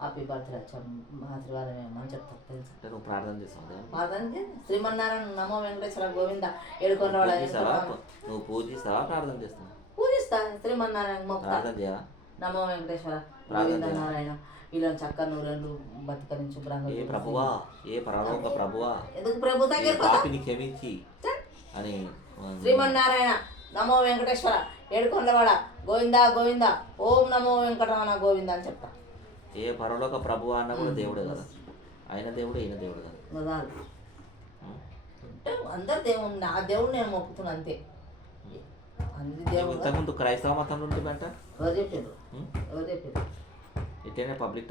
Happy birthday వచ్చాం ఆశీర్వాదం ఏమని చెప్తారు తెలుసు. నువ్వు ప్రార్థన చేస్తావు ప్రార్థన శ్రీమన్నారాయణ నమో వెంకటేశ్వర గోవింద ఏడుకొని నువ్వు పూజిస్తావా ప్రార్థన చేస్తావా? పూజిస్తా శ్రీమన్నారాయణ మొక్కుతా. ప్రార్థన చేయాలా? నమో వెంకటేశ్వర గోవింద నారాయణ వీళ్ళని చక్క నూరెండు బతికని శుభ్రంగా ఏ ప్రభువా ఏ పరలోక ప్రభువా ఎందుకు ప్రభు దగ్గర పాపిని క్షమించి అని శ్రీమన్నారాయణ నమో వెంకటేశ్వర ఏడుకొండవాడ గోవింద గోవింద ఓం నమో వెంకటరమణ గోవింద అని చెప్తా. ఏ పరలోక ప్రభువా అన్న కూడా దేవుడే కదా, ఆయన దేవుడు ఈయన దేవుడు కదా. అందరు దేవుడు నా దేవుడు నేను మొక్కుతున్నా అంతే. అన్ని దేవుడు ఇంతకుముందు క్రైస్తవ మతంలో ఉంటుందంట. ఎవరు చెప్పారు? ఎవరు చెప్పారు? ఇట్లనే పబ్లిక్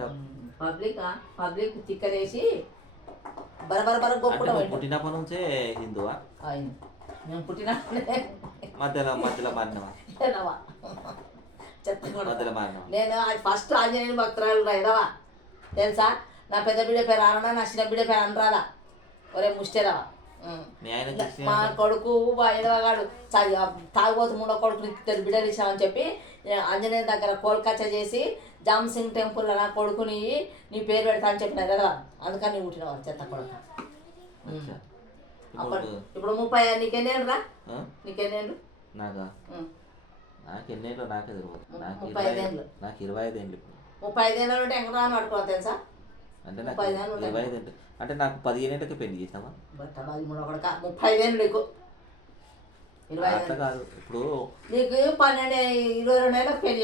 పబ్లిక్ తిక్కలేసి బరబర గొప్ప పుట్టినప్పటి నుంచే హిందువా? మేము పుట్టిన మధ్యలో మారినవా? మధ్యలో మారినవా? నేను ఫస్ట్ ఆంజనేయుని భక్తురాలు ఎదవా తెలుసా? నా పెద్ద బిడ్డ పేరు అనడా, నా చిన్న బిడ్డ పేరు అనరాదా? ఒరే ముష్టెదవా. మా కొడుకు ఎదవగాడు తాగుబోతు మూడో కొడుకు ఇద్దరు బిడ్డలు ఇచ్చామని చెప్పి ఆంజనేయ దగ్గర కోల్కచ్చ చేసి జామ్ సింగ్ టెంపుల్ నా కొడుకుని నీ పేరు పెడతా అని చెప్పినారు కదా, అందుకని నీ పుట్టినవాడు చెత్త కొడుకు. ఇప్పుడు 30 నీకెన్నేళ్ళు రా? నీకెన్నేళ్ళు? నాకా నాకెన్నేళ్ళు నాకే తెలియదు. 35 ఏళ్ళు. నాకు 25 ఏళ్ళు. 35 ఏళ్ళు ఉంటే ఎక్కడ రాను పట్టుకోవాలి తెలుసా? అంటే నాకు 25 ఏళ్ళు అంటే నాకు 15 ఏళ్ళకి పెళ్లి చేసావా? 35 ఏళ్ళు నీకు 25 కాదు ఇప్పుడు నీకు 12 22 ఏళ్ళకి పెళ్లి